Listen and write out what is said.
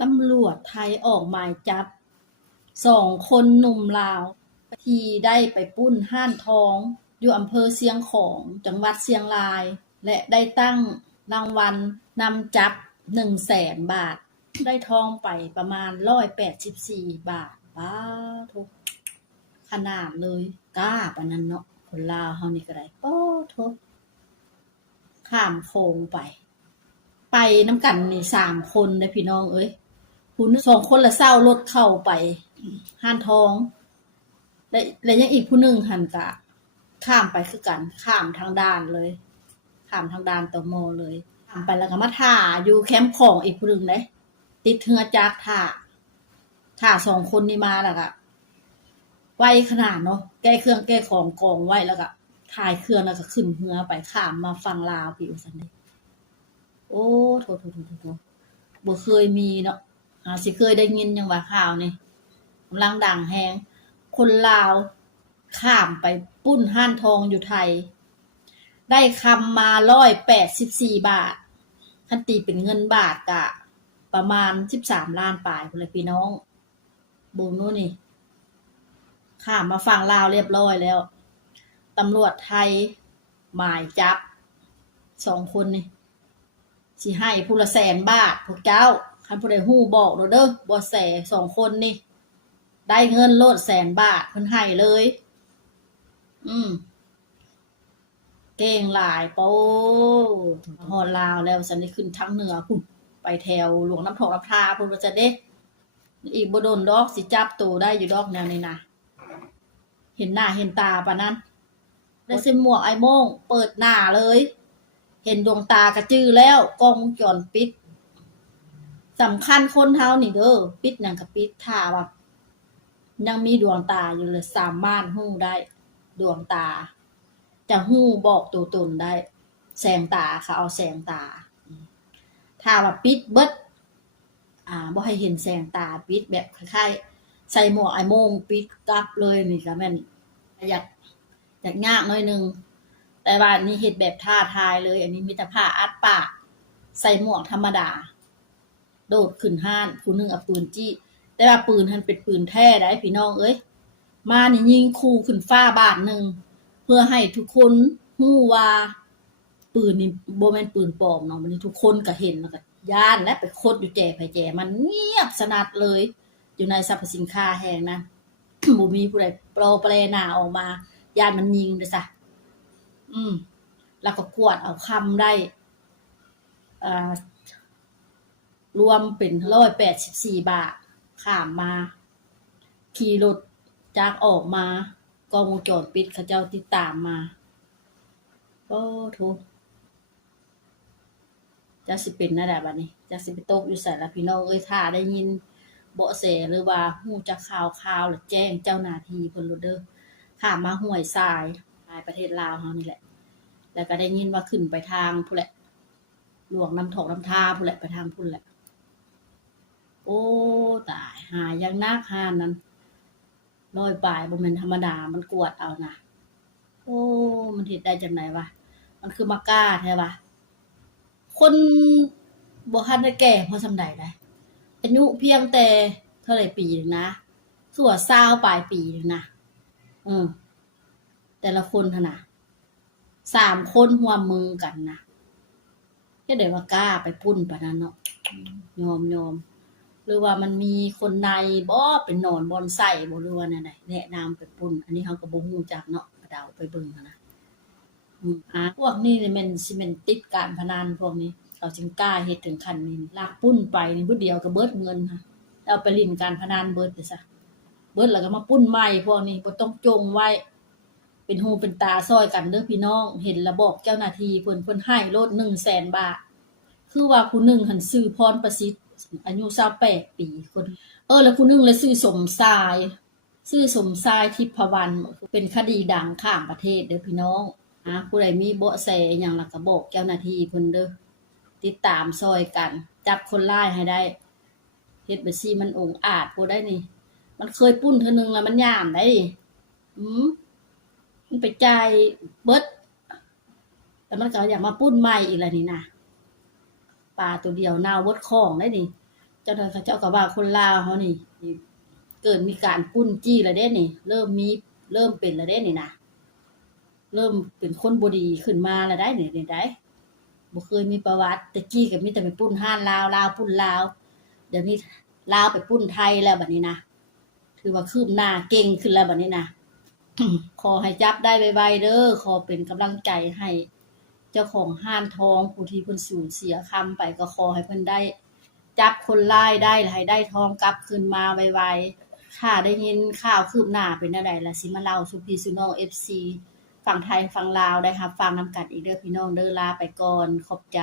ตำรวจไทยออกหมายจับ2 คนหนุ่มลาวที่ได้ไปปล้นห้านทองอยู่อำเภอเชียงของจังหวัดเชียงรายและได้ตั้งรางวัลนำจับ100,000 บาทได้ทองไปประมาณ184 บาทว้าทุกขนาดเลยกล้าปานนั้นเนาะคนลาวเฮานี่ก็ได้โอ้ทุกข้ามโขงไปน้ำกันนี่3 คนเด้อพี่น้องเอ้ยผู้นึง2 คนละเช้ารถเข้าไปห้านทองและยังอีกผู้หนึ่งหันกะข้ามไปคือกันข้ามทางด่านเลยข้ามทางด่านตมเลยข้ามไปแล้วก็มาท่าอยู่แคมป์ของอีกผู้หนึ่งเด้ติดเรือจักรท่า2 คนนี้มาแล้วก็ไวขนาดเนาะแก้เครื่องแก้ของกองไว้แล้วก็ถ่ายเครื่องแล้วก็ขึ้นเรือไปข้ามมาฝั่งลาวพี่ว่าซั่นเด้โอ้โถๆบ่เคยมีเนาะสิเคยได้ยินยังว่าข่าวนี่กำลังดังแฮงคนลาวข้ามไปปล้นห้านทองอยู่ไทยได้คำมา184 บาทคันตีเป็นเงินบาทก็ประมาณ13 ล้านปลายพุ่นแหละพี่น้องเบิ่งโน้นี่ข้ามมาฝั่งลาวเรียบร้อยแล้วตำรวจไทยหมายจับ2 คนนี่สิให้ผู้ละ100,000 บาทพวกเจ้าคันผู้ใดฮู้บอกเด้อบ่แส2 คนนี่ได้เงินโลด100,000 บาทเพิ่นให้เลยเก่งหลายโป้ฮอดลาวแล้วซั่นได้ขึ้นทางเหนือพุ่นไปแถวหลวงน้ำทองน้ำทาพุ่นว่าจะเด้อีกบ่โดนดอกสิจับตัวได้อยู่ดอกแนวนี้นะเห็นหน้าเห็นตาปานนั้นได้ใส่หมวกไอ้โม่งเปิดหน้าเลยเห็นดวงตากระจื้อแล้วกล้องวงจรปิดสำคัญคนเฮานี่เด้อปิดหยังก็ปิดถ้าว่ายังมีดวงตาอยู่เลยสามารถฮู้ได้ดวงตาจะฮู้บอกตัวตนได้แสงตาเขาเอาแสงตาถ้าว่าปิดเบิดบ่ให้เห็นแสงตาปิดแบบคล้ายๆใส่หมวกไอ้โม่งปิดกลับเลยนี่ก็แม่นอยากยากหน่อยนึงแต่ว่านี่เฮ็ดแบบท้าทายเลยอันนี้มีแต่ผ้าอัดปากใส่หมวกธรรมดาโดดขึ้นห้านผู้นึงเอาปืนจี้แต่ว่าปืนหั้นเป็นปืนแท้ได้พี่น้องเอ้ยมานี่ยิงขู่ขึ้นฟ้าบาทนึงเพื่อให้ทุกคนฮู้ว่าปืนนี่บ่แม่นปืนปลอมเนาะบัดนี้ทุกคนก็เห็นแล้วก็ย้านและไปคดอยู่แจไผแจมันเงียบสนัดเลยอยู่ในสรรพสินค้าแห่งนั้น บ่มีผู้ใดปลอแปลหน้าออกมาย้านมันยิงเด้อซะแล้วก็กวดเอาคำได้รวมเป็น184 บาทข้ามมาขี่รถจักรออกมากล้องวงจรปิดเขาเจ้าติดตามมาโอ้โถจักสิเป็นแนวใดบัดนี้จักสิไปตกอยู่ไสล่ะพี่น้องเอ้ยถ้าได้ยินเบาะแสหรือว่าฮู้จักข่าวแล้วแจ้งเจ้าหน้าที่เพิ่นโลดเด้อข้ามมาห้วยทรายประเทศลาวเฮานี่แหละแล้วก็ได้ยินว่าขึ้นไปทางพุ่นแหละหลวงน้ำทองน้ำทาพุ่นแหละไปทางพุ่นแหละโอ้ตายหาอย่างนักห่านนั้น100 ปลายบ่แม่นธรรมดามันกวดเอานะโอ้มันเฮ็ดได้จังได๋วะมันคือมากล้าแท้วะคนบ่ทันได้แก่พอส่ำใดได้อายุเพียงแต่เท่าไรปีนึงนะคือว่า20ปลายปีนึงนะเออแต่ละคนหั่นน่ะ3 คนร่วมมือกันนะเฮ็ดได้ว่ากล้าไปปล้นปานนั้นเนาะยอมหรือว่ามันมีคนในบ่เป็นหนอนบ่อนไส้บ่หรือว่าแนวใดแนะนำไปปล้นอันนี้เราก็บ่ฮู้จักเนาะก็เดาไปเบิ่งหั้นนะพวกนี้นี่แม่นสิแม่นติดการพนันพวกนี้เขาจึงกล้าเฮ็ดถึงขั้นนี้ลักปุ้นไปนี่ผู้เดียวก็เบิดเงินค่ะเอาไปเล่นการพนันเบิดไปซะเบิดแล้วก็มาปุ้นใหม่พวกนี้บ่ต้องจงไว้เป็นหูเป็นตาซอยกันเด้อพี่น้องเห็นแล้วบอกเจ้าหน้าที่เพิ่นให้โลด100,000 บาทคือว่าผู้หนึ่งหั้นชื่อพรประสิทธิ์อายุ28 ปีคนแล้วผู้หนึ่งเลยชื่อสมชายทิพวรรณเป็นคดีดังข้ามประเทศเด้อพี่น้องผู้ใดมีเบาะแสหยังล่ะก็บอกเจ้าหน้าที่เพิ่นเด้อติดตามซอยกันจับคนร้ายให้ได้เฮ็ดบัญชีมันองอาจผู้ได้นี่มันเคยปุ้นเทื่อนึงแล้วมันย้านได้มันไปจ่ายเบิดแต่มันก็อยากมาปุ้นใหม่อีกแล้วนี่นะปลาตัวเดียวเน่าเบิดของได้นี่ เจ้านั้นเขาเจ้าก็ว่าคนลาวเฮานี่เกิดมีการปุ้นจี้แล้วเด้นี่เริ่มเป็นแล้วเด้นี่นะเริ่มเป็นคนบ่ดีขึ้นมาแล้วได้นี่ได้บ่เคยมีประวัติแต่กี้ก็มีแต่ไปปุ้นฮ้านลาวลาวปุ้นลาวเดี๋ยวนี้ลาวไปปุ้นไทยแล้วบัดนี้นะถือว่าคืบหน้าเก่งขึ้นแล้วบัดนี้นะ ขอให้จับได้ไวๆเด้อขอเป็นกำลังใจให้เจ้าของห้านทองผู้ที่เพิ่นสูญเสียคำไปก็ขอให้เพิ่นได้จับคนร้ายได้ให้ได้ทองกลับคืนมาไวๆถ้าได้ยินข่าวคืบหน้าเป็นจั่งใดล่ะสิมาเล่าสู่พี่สู่น้อง FC ฝั่งไทยฝั่งลาวได้รับฟังนำกันอีกเด้อพี่น้องเด้อลาไปก่อนขอบใจ